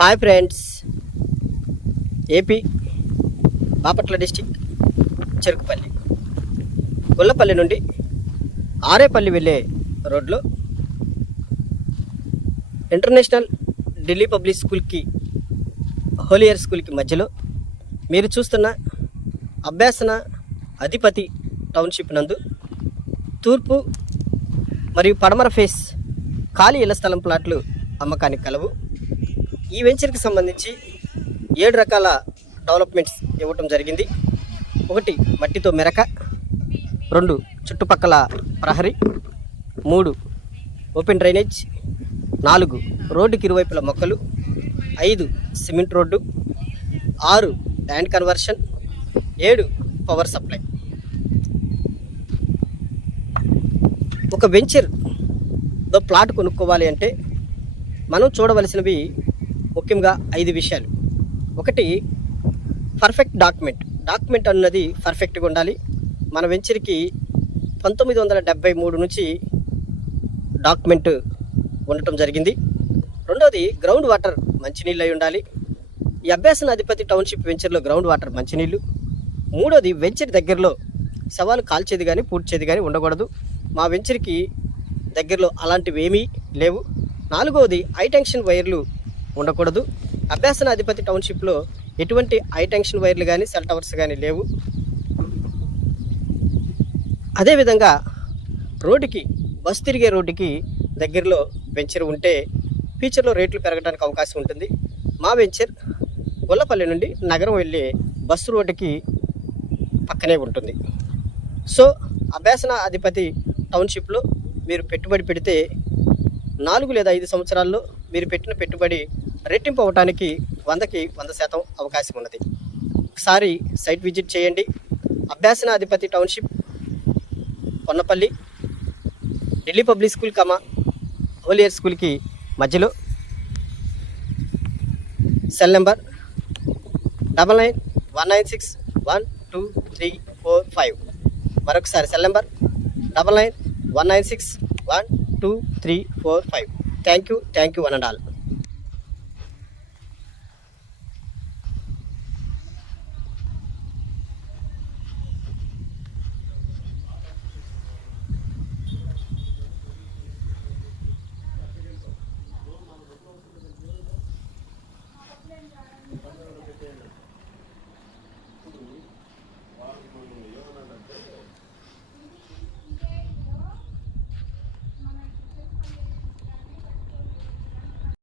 Hi friends, AP Bapatla district Cherukupalli Gollapalli నుండి ఆరేపల్లి వెళ్ళే రోడ్లో ఇంటర్నేషనల్ ఢిల్లీ పబ్లిక్ స్కూల్కి హోలియర్ స్కూల్కి మధ్యలో మీరు చూస్తున్న అభ్యాసన అధిపతి టౌన్షిప్ నందు తూర్పు మరియు పడమర ఫేస్ ఖాళీ ఇళ్ల స్థలం ప్లాట్లు అమ్మకానికి కలవు. ఈ వెంచర్కి సంబంధించి 7 రకాల డెవలప్మెంట్స్ ఇవ్వటం జరిగింది. 1 మట్టితో మెరక, 2 చుట్టుపక్కల ప్రహరీ, 3 ఓపెన్ డ్రైనేజ్, 4 రోడ్డుకి ఇరువైపుల మొక్కలు, 5 cement road, 6 land conversion, 7 power supply. ఒక వెంచర్లో ప్లాట్ కొనుక్కోవాలి అంటే మనం చూడవలసినవి ముఖ్యంగా 5 విషయాలు. 1 పర్ఫెక్ట్ డాక్యుమెంట్ అన్నది పర్ఫెక్ట్గా ఉండాలి. మన వెంచర్కి 1973 నుంచి డాక్యుమెంట్ ఉండటం జరిగింది. 2ది గ్రౌండ్ వాటర్ మంచినీళ్ళు అయి ఉండాలి. ఈ అభ్యాసన అధిపతి టౌన్షిప్ వెంచర్లో గ్రౌండ్ వాటర్ మంచినీళ్ళు. 3ది వెంచర్ దగ్గరలో సవాలు కాల్చేది కానీ పూడ్చేది కానీ ఉండకూడదు. మా వెంచర్కి దగ్గరలో అలాంటివి ఏమీ లేవు. 4వది హై టెన్షన్ వైర్లు ఉండకూడదు. అభ్యాసన అధిపతి టౌన్షిప్లో ఎటువంటి హై టెన్షన్ వైర్లు కానీ సెల్ టవర్స్ కానీ లేవు. అదేవిధంగా రోడ్డుకి బస్సు తిరిగే రోడ్డుకి దగ్గరలో వెంచర్ ఉంటే ఫ్యూచర్లో రేట్లు పెరగడానికి అవకాశం ఉంటుంది. మా వెంచర్ గొల్లపల్లి నుండి నగరం వెళ్ళే బస్సు రోడ్డుకి పక్కనే ఉంటుంది. సో అభ్యాసన అధిపతి టౌన్షిప్లో మీరు పెట్టుబడి పెడితే 4 లేదా 5 సంవత్సరాల్లో మీరు పెట్టిన పెట్టుబడి రెట్టింపు అవ్వడానికి 100కి 100% అవకాశం ఉన్నది. ఒకసారి సైట్ విజిట్ చేయండి. అభ్యాసన అధిపతి township, Konnapalli, Delhi public school హోలియర్ స్కూల్కి మధ్యలో. Cell number 9919612345. మరొకసారి cell number 9919612345. Thank you one and all.